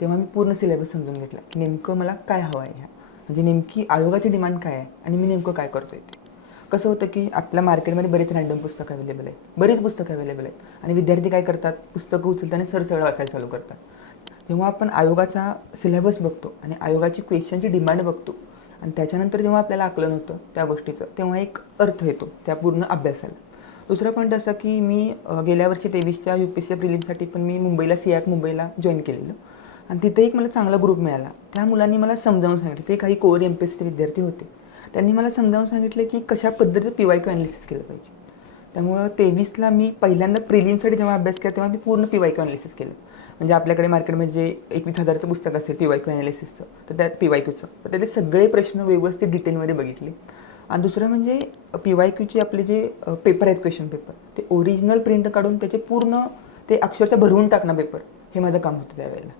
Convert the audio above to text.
तेव्हा मी पूर्ण सिलेबस समजून घेतला. की नेमकं मला काय हवं आहे ह्या? म्हणजे नेमकी आयोगाची डिमांड काय आहे? आणि मी नेमकं काय करतोय ते? कसं होतं की आपल्या मार्केटमध्ये बरेच रँडम पुस्तकं अवेलेबल आहेत. बरेच पुस्तकं अवेलेबल आहेत. आणि विद्यार्थी काय करतात? पुस्तकं उचलताना सरसळ वाचायला चालू करतात. जेव्हा आपण आयोगाचा सिलेबस बघतो आणि आयोगाची क्वेश्चनची डिमांड बघतो आणि त्याच्यानंतर जेव्हा आपल्याला आकलन होतं त्या गोष्टीचं तेव्हा एक अर्थ येतो त्या पूर्ण अभ्यासाला. दुसरा पॉईंट असा की मी गेल्या वर्षी तेवीसच्या यू पी सी प्रिलिमसाठी पण मी मुंबईला सियाक मुंबईला जॉईन केलेलं. आणि तिथे एक मला चांगला ग्रुप मिळाला. त्या मुलांनी मला समजावून सांगितलं. ते काही कोर एम पी एस विद्यार्थी होते. त्यांनी मला समजावून सांगितलं की कशा पद्धतीनं पी वाय क्यू अनालिसिस केलं पाहिजे. त्यामुळं तेवीसला मी पहिल्यांदा प्रिलिमसाठी जेव्हा अभ्यास केला तेव्हा मी पूर्ण पी वाय क्यू अनालिसिस केलं. म्हणजे आपल्याकडे मार्केटमध्ये जे एकवीस हजाराचं पुस्तक असेल पी वाय क्यू अनालिसिसचं तर त्यात पी वाय क्यूचं तर त्याचे सगळे प्रश्न व्यवस्थित डिटेलमध्ये बघितले. आणि दुसरं म्हणजे पी वाय क्यूचे आपले जे पेपर आहेत क्वेश्चन पेपर ते ओरिजिनल प्रिंट काढून त्याचे पूर्ण ते अक्षरशः भरवून टाकणं पेपर हे माझं काम होतं त्यावेळेला.